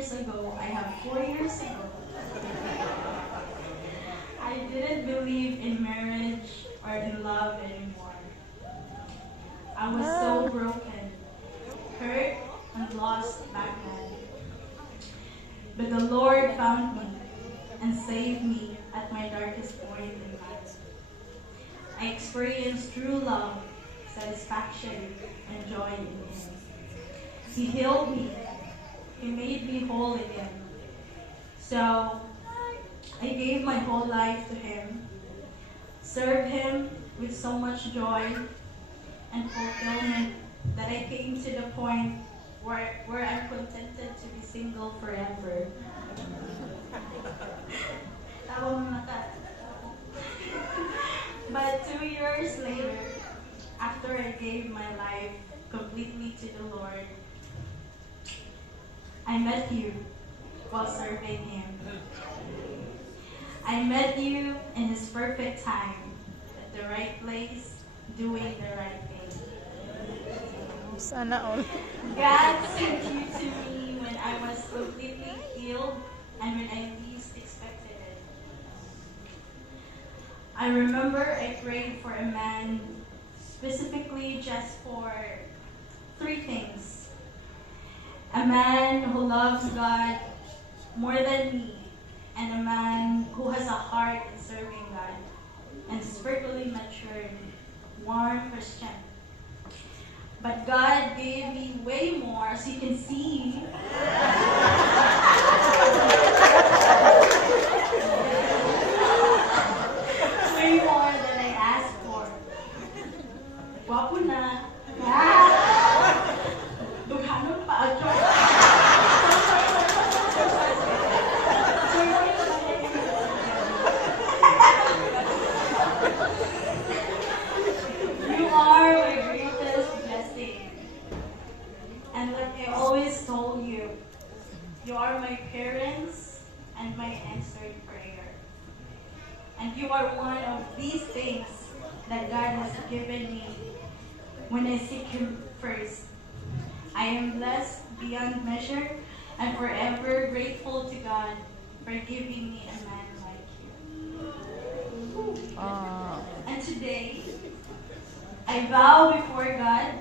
years ago, I have 4 years ago, I didn't believe in marriage or in love anymore. I was so broken, hurt, and lost back then. But the Lord found me and saved me at my darkest point in life. I experienced true love, satisfaction, and joy in Him. He healed me. He made me whole again. So, I gave my whole life to Him, served Him with so much joy and fulfillment that I came to the point where I'm contented to be single forever. But 2 years later, after I gave my life completely to the Lord, I met you while serving Him. I met you in His perfect time, at the right place, doing the right thing. Sana all. God sent you to me when I was completely healed and when I least expected it. I remember I prayed for a man specifically just for 3 things. A man who loves God more than me, and a man who has a heart in serving God, and spiritually matured, warm Christian. But God gave me way more, as you can see. Way more than I asked for. Guwapo na. Dughanon pa ako. You are my greatest blessing. And like I always told you, you are my parents and my answered prayer. And you are one of these things that God has given me when I seek Him first. I am blessed beyond measure and forever grateful to God for giving me a man like you. And today, I vow before God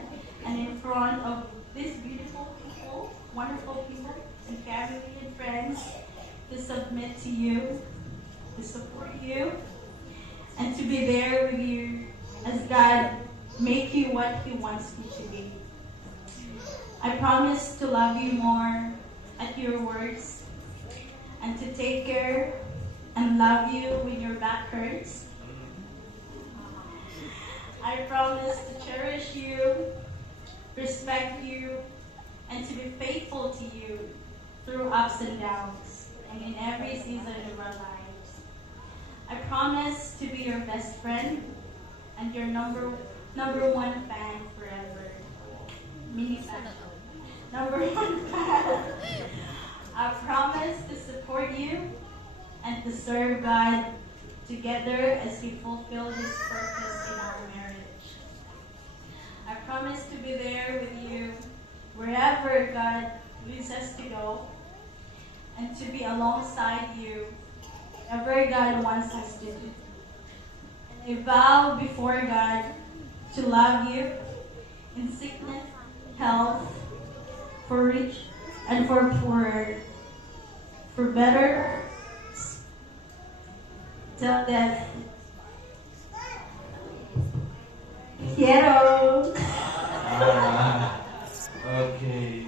and in front of these beautiful people, wonderful people, and family and friends to submit to you, to support you, and to be there with you as God make you what He wants me to be. I promise to love you more at your words and to take care and love you when your back hurts. I promise to cherish you, respect you, and to be faithful to you through ups and downs and in every season of our lives. I promise to be your best friend and your number one fan forever. Mini fan. Number one fan. I promise to support you and to serve God together as we fulfill His purpose in our marriage. I promise to be there with you wherever God leads us to go and to be alongside you wherever God wants us to do. And I vow before God to love you in sickness, health, for rich, and for poor, for better, till death. Quiero. Okay.